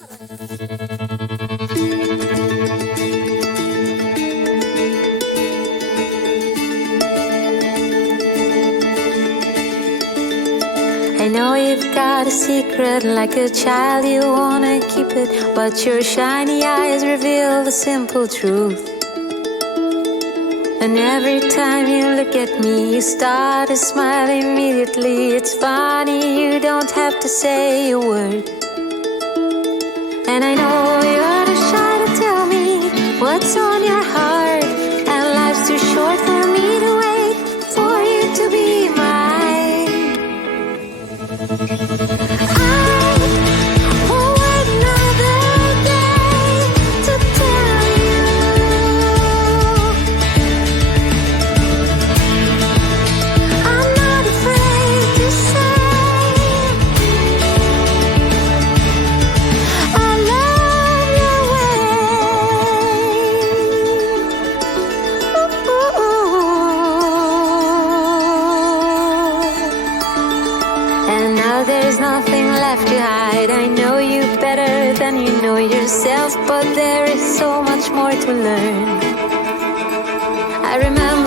I know you've got a secret, like a child you wanna keep it, but your shiny eyes reveal the simple truth. And every time you look at me, you start to smile immediately. It's funny, you don't have to say a word. And I know you're too shy to tell me what's on your heart, and life's too short for me to wait for you to be mine. There's nothing left to hide. I know you better than you know yourself, but there is so much more to learn. I remember